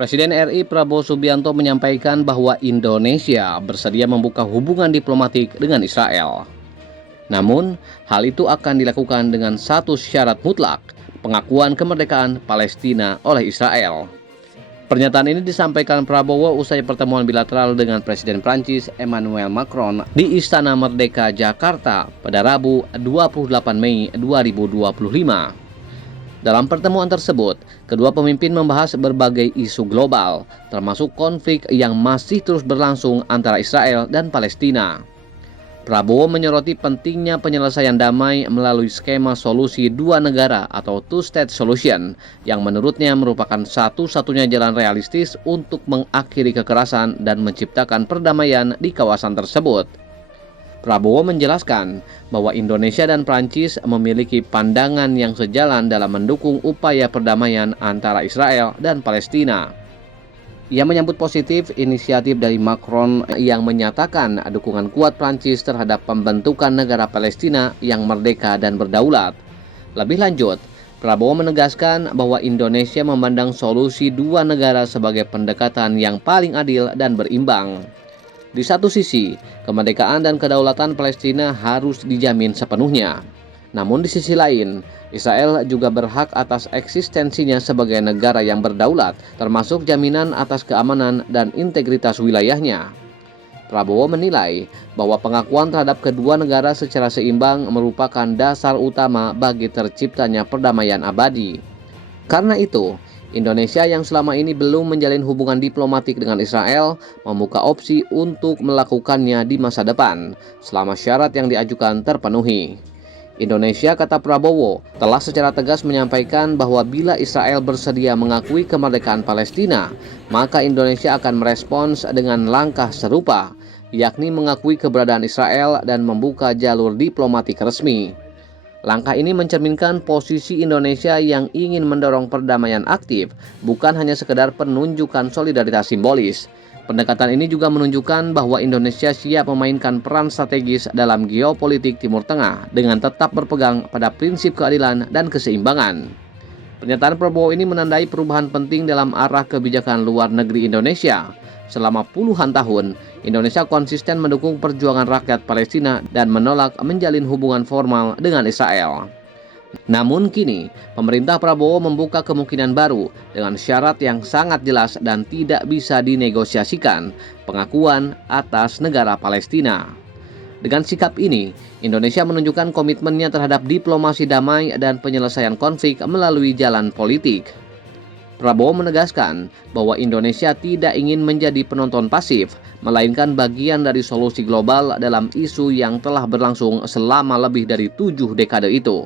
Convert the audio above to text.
Presiden RI Prabowo Subianto menyampaikan bahwa Indonesia bersedia membuka hubungan diplomatik dengan Israel. Namun, hal itu akan dilakukan dengan satu syarat mutlak, pengakuan kemerdekaan Palestina oleh Israel. Pernyataan ini disampaikan Prabowo usai pertemuan bilateral dengan Presiden Prancis Emmanuel Macron di Istana Merdeka, Jakarta pada Rabu 28 Mei 2025. Dalam pertemuan tersebut, kedua pemimpin membahas berbagai isu global, termasuk konflik yang masih terus berlangsung antara Israel dan Palestina. Prabowo menyoroti pentingnya penyelesaian damai melalui skema solusi dua negara atau two-state solution, yang menurutnya merupakan satu-satunya jalan realistis untuk mengakhiri kekerasan dan menciptakan perdamaian di kawasan tersebut. Prabowo menjelaskan bahwa Indonesia dan Prancis memiliki pandangan yang sejalan dalam mendukung upaya perdamaian antara Israel dan Palestina. Ia menyambut positif inisiatif dari Macron yang menyatakan dukungan kuat Prancis terhadap pembentukan negara Palestina yang merdeka dan berdaulat. Lebih lanjut, Prabowo menegaskan bahwa Indonesia memandang solusi dua negara sebagai pendekatan yang paling adil dan berimbang. Di satu sisi, kemerdekaan dan kedaulatan Palestina harus dijamin sepenuhnya. Namun di sisi lain, Israel juga berhak atas eksistensinya sebagai negara yang berdaulat, termasuk jaminan atas keamanan dan integritas wilayahnya. Prabowo menilai bahwa pengakuan terhadap kedua negara secara seimbang merupakan dasar utama bagi terciptanya perdamaian abadi. Karena itu, Indonesia yang selama ini belum menjalin hubungan diplomatik dengan Israel membuka opsi untuk melakukannya di masa depan, selama syarat yang diajukan terpenuhi. Indonesia, kata Prabowo, telah secara tegas menyampaikan bahwa bila Israel bersedia mengakui kemerdekaan Palestina, maka Indonesia akan merespons dengan langkah serupa, yakni mengakui keberadaan Israel dan membuka jalur diplomatik resmi. Langkah ini mencerminkan posisi Indonesia yang ingin mendorong perdamaian aktif, bukan hanya sekedar penunjukan solidaritas simbolis. Pendekatan ini juga menunjukkan bahwa Indonesia siap memainkan peran strategis dalam geopolitik Timur Tengah dengan tetap berpegang pada prinsip keadilan dan keseimbangan. Pernyataan Prabowo ini menandai perubahan penting dalam arah kebijakan luar negeri Indonesia. Selama puluhan tahun, Indonesia konsisten mendukung perjuangan rakyat Palestina dan menolak menjalin hubungan formal dengan Israel. Namun kini, pemerintah Prabowo membuka kemungkinan baru dengan syarat yang sangat jelas dan tidak bisa dinegosiasikan, pengakuan atas negara Palestina. Dengan sikap ini, Indonesia menunjukkan komitmennya terhadap diplomasi damai dan penyelesaian konflik melalui jalan politik. Prabowo menegaskan bahwa Indonesia tidak ingin menjadi penonton pasif, melainkan bagian dari solusi global dalam isu yang telah berlangsung selama lebih dari 7 dekade itu.